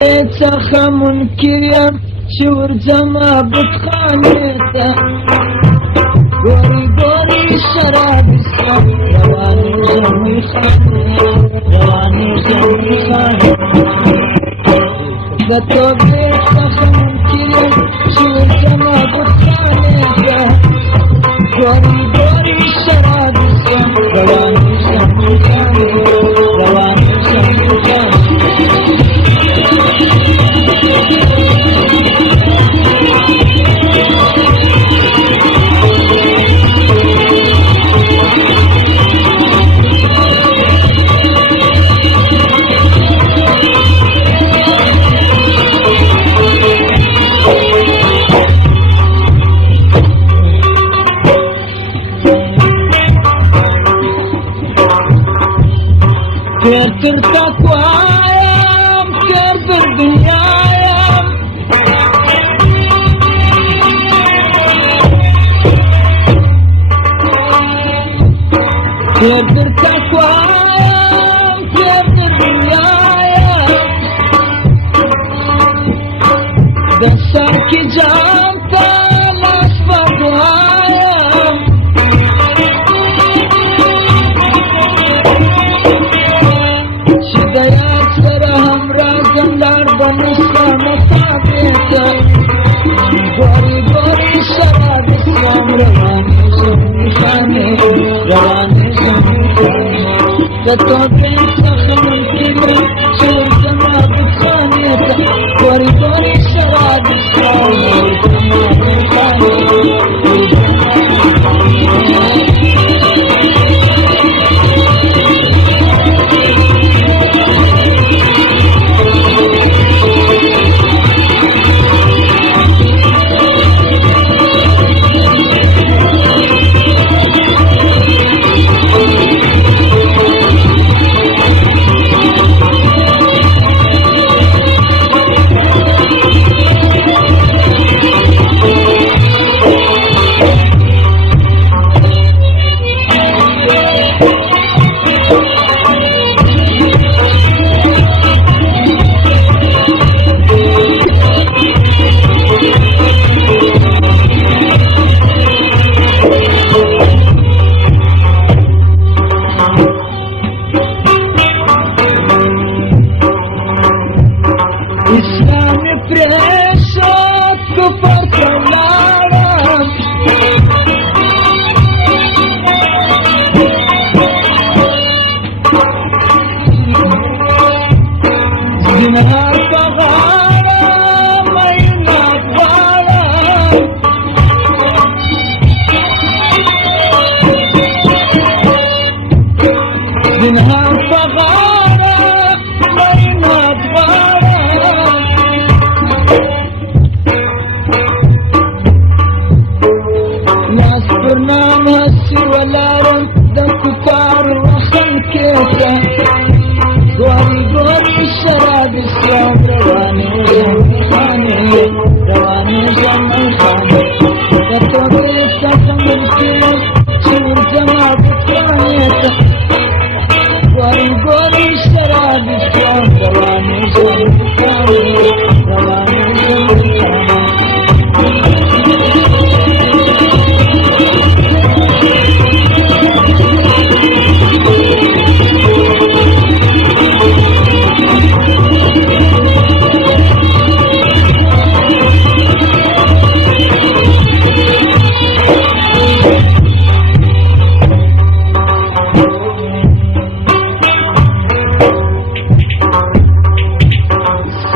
څخه منکر یم چې ورځمه بتخانې ته ګوري ګوري شراب اسلام روانېږم میخانې د توبې څخه منکر یم چې ورځمه بتخانې ته ګوري ګوري شراب اسلام روانېږم میخانې تیر تر تقوا یم تیر تر دنیا یم تیر تر تقوا یم تیر تر دنیا یم د سر کی جام ته لاس په دعا یم ګوري ګوري شراب اسلام روانېږم میخانې د توبې څخه منکر یم چې ورځمه بتخانې ته ګوري ګوري شراب اسلام ورځمه میخانې اسلام پریشت کفر ته ولاړم زنهار په غاړه میینه غواړم زنهار په غاړه میینه غواړم لاس پر نام هسې ولاړم د کفارو خلکې ته ګوري ګوري شراب اسلام روانېږم میخانې روانېږم میخانې د توبې څخه منکر یم چې ورځمه بتخانې ته ګوري ګوري شراب اسلام روانېږم میخانې روانېږم میخانې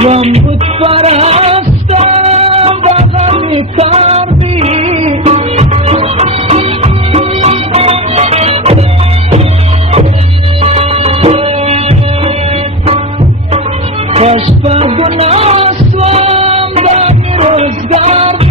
یم بت پرستم دغه مې کار دی په شپه ګناه سوم دا مې روزګار